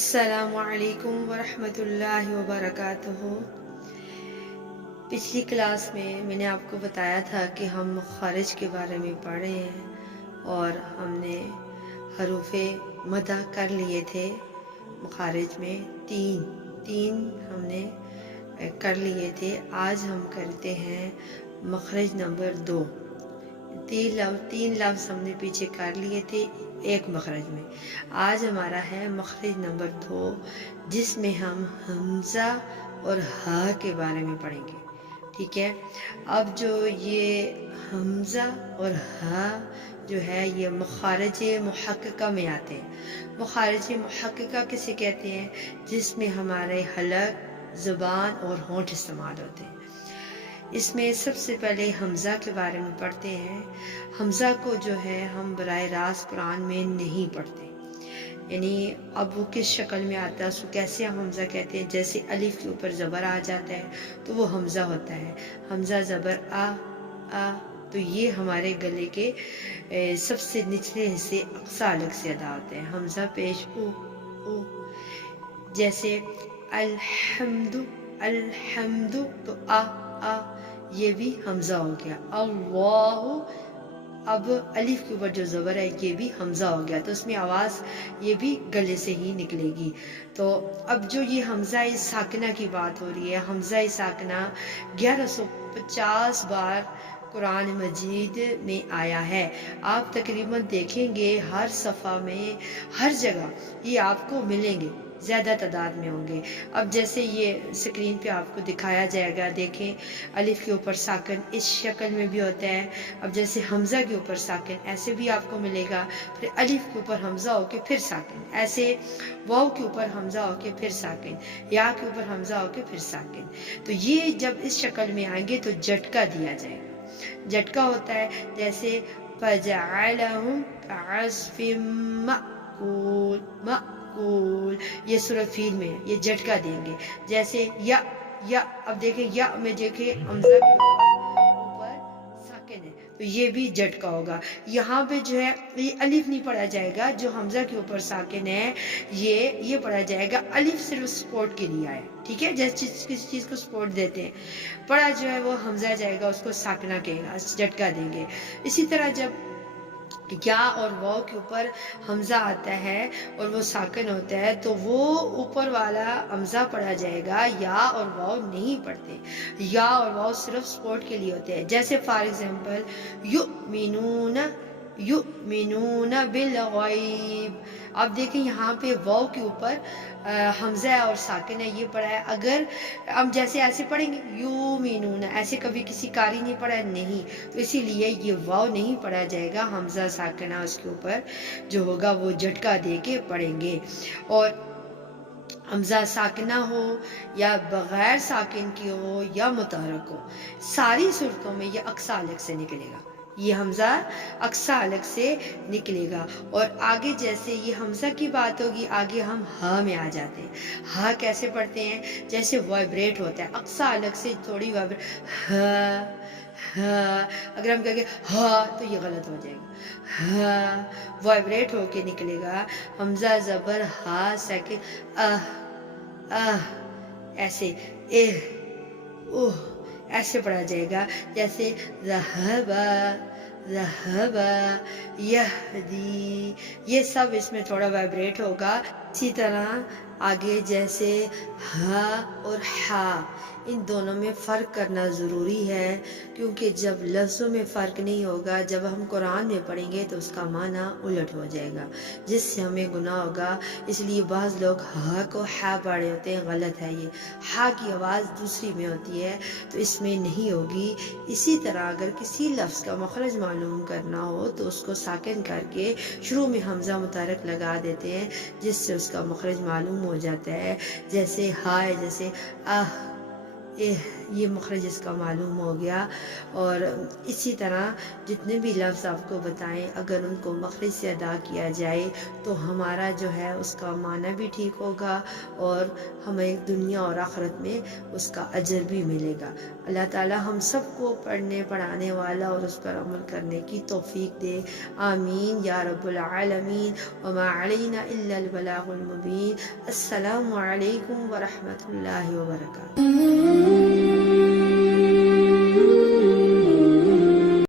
السلام علیکم ورحمۃ اللہ وبرکاتہ۔ پچھلی کلاس میں نے آپ کو بتایا تھا کہ ہم مخارج کے بارے میں پڑھ رہے ہیں اور ہم نے حروف مدہ کر لیے تھے۔ مخارج میں تین ہم نے کر لیے تھے۔ آج ہم کرتے ہیں مخرج نمبر 2۔ تین لفظ ہم نے پیچھے کر لیے تھے ایک مخرج میں۔ آج ہمارا ہے مخرج نمبر 2، جس میں ہم حمزہ اور ہا کے بارے میں پڑھیں گے، ٹھیک ہے۔ اب جو یہ حمزہ اور ہا جو ہے یہ مخارج محققہ میں آتے ہیں۔ مخارج محققہ کسے کہتے ہیں؟ جس میں ہمارے حلق، زبان اور ہونٹ استعمال ہوتے ہیں۔ اس میں سب سے پہلے حمزہ کے بارے میں پڑھتے ہیں۔ حمزہ کو جو ہے ہم براہ راست قرآن میں نہیں پڑھتے، یعنی اب وہ کس شکل میں آتا ہے، اس کو کیسے ہم حمزہ کہتے ہیں؟ جیسے الف کے اوپر زبر آ جاتا ہے تو وہ حمزہ ہوتا ہے۔ حمزہ زبر آ تو یہ ہمارے گلے کے سب سے نچلے حصے اقصی حلق سے ادا ہوتے ہیں۔ حمزہ پیش او، جیسے الحمد تو آ یہ بھی حمزہ ہو گیا۔ اللہ، اب الف کے اوپر جو زبر ہے یہ بھی حمزہ ہو گیا، تو اس میں آواز یہ بھی گلے سے ہی نکلے گی۔ تو اب جو یہ حمزہ ساکنہ کی بات ہو رہی ہے، حمزہ ساکنہ 1150 بار قرآن مجید میں آیا ہے۔ آپ تقریباً دیکھیں گے ہر صفحہ میں، ہر جگہ یہ آپ کو ملیں گے، زیادہ تعداد میں ہوں گے۔ اب جیسے یہ اسکرین پہ آپ کو دکھایا جائے گا، دیکھیں الف کے اوپر ساکن اس شکل میں بھی ہوتا ہے۔ اب جیسے حمزہ کے اوپر ساکن ایسے بھی آپ کو ملے گا، پھر الف کے اوپر حمزہ ہو کے پھر ساکن، ایسے واو کے اوپر حمزہ ہو کے پھر ساکن، یا کے اوپر حمزہ ہو کے پھر ساکن۔ تو یہ جب اس شکل میں آئیں گے تو جھٹکا دیا جائے گا۔ جھٹکا ہوتا ہے جیسے فَجَعَلَهُمْ كَعَصْفٍ مَأْكُولٍ، یہ سورۃ فیل میں ہے، یہ جھٹکا دیں گے۔ جیسے یا، اب دیکھیں یا میں دیکھیں حمزہ کے اوپر ساکن ہے تو یہ بھی جھٹکا ہوگا۔ یہاں پہ جو ہے یہ الف نہیں پڑھا جائے گا، جو حمزہ کے اوپر ساکن ہے یہ پڑھا جائے گا۔ الف صرف سپورٹ کے لیے ہے، ٹھیک ہے، جیسے کسی چیز کو سپورٹ دیتے ہیں، پڑھا جو ہے وہ حمزہ جائے گا، اس کو ساکنہ کہے گا، جھٹکا دیں گے۔ اسی طرح جب یا اور واو کے اوپر حمزہ آتا ہے اور وہ ساکن ہوتا ہے تو وہ اوپر والا حمزہ پڑھا جائے گا، یا اور واو نہیں پڑھتے۔ یا اور واو صرف سپورٹ کے لیے ہوتے ہیں۔ جیسے فار ایگزامپل یؤمنون بالغیب، آپ دیکھیں یہاں پہ واو کے اوپر حمزہ ہے اور ساکن ہے، یہ پڑھا ہے۔ اگر ہم جیسے ایسے پڑھیں گے یؤمنون، ایسے کبھی کسی قاری نے پڑھا نہیں، تو اسی لیے یہ واو نہیں پڑھا جائے گا، حمزہ ساکنہ اس کے اوپر جو ہوگا وہ جھٹکا دے کے پڑھیں گے۔ اور حمزہ ساکنہ ہو یا بغیر ساکن کی ہو یا متحرک ہو، ساری صورتوں میں یہ اقصی حلق سے نکلے گا، یہ حمزہ اقصی حلق سے نکلے گا۔ اور آگے جیسے یہ حمزہ کی بات ہوگی، آگے ہم ہا میں آ جاتے ہیں۔ ہا کیسے پڑھتے ہیں؟ جیسے وائبریٹ ہوتا ہے اقصی حلق سے، تھوڑی وائبریٹ، اگر ہم کہیں گے ہا تو یہ غلط ہو جائے گا، وائبریٹ ہو کے نکلے گا۔ حمزہ زبر ہا ساکن ایسے ایسے پڑھا جائے گا۔ جیسے ذہب یہدی، یہ سب اس میں تھوڑا وائبریٹ ہوگا۔ اسی طرح آگے جیسے ہا اور ہا، ان دونوں میں فرق کرنا ضروری ہے، کیونکہ جب لفظوں میں فرق نہیں ہوگا، جب ہم قرآن میں پڑھیں گے تو اس کا معنی الٹ ہو جائے گا، جس سے ہمیں گناہ ہوگا۔ اس لیے بعض لوگ ہا کو ہا پڑھے ہوتے ہیں، غلط ہے یہ، ہا کی آواز دوسری میں ہوتی ہے تو اس میں نہیں ہوگی۔ اسی طرح اگر کسی لفظ کا مخرج معلوم کرنا ہو تو اس کو ساکن کر کے شروع میں حمزہ متحرک لگا دیتے ہیں، جس سے اس کا مخرج معلوم ہو جاتا ہے۔ جیسے ہا ہے، جیسے یہ مخرج اس کا معلوم ہو گیا۔ اور اسی طرح جتنے بھی لفظ آپ کو بتائیں اگر ان کو مخرج سے ادا کیا جائے تو ہمارا جو ہے اس کا معنی بھی ٹھیک ہوگا اور ہمیں دنیا اور آخرت میں اس کا اجر بھی ملے گا۔ اللہ تعالی ہم سب کو پڑھنے پڑھانے والا اور اس پر عمل کرنے کی توفیق دے، آمین یا رب العالمین۔ وما علینا الا البلاغ المبین۔ السلام علیکم ورحمۃ اللہ وبرکاتہ۔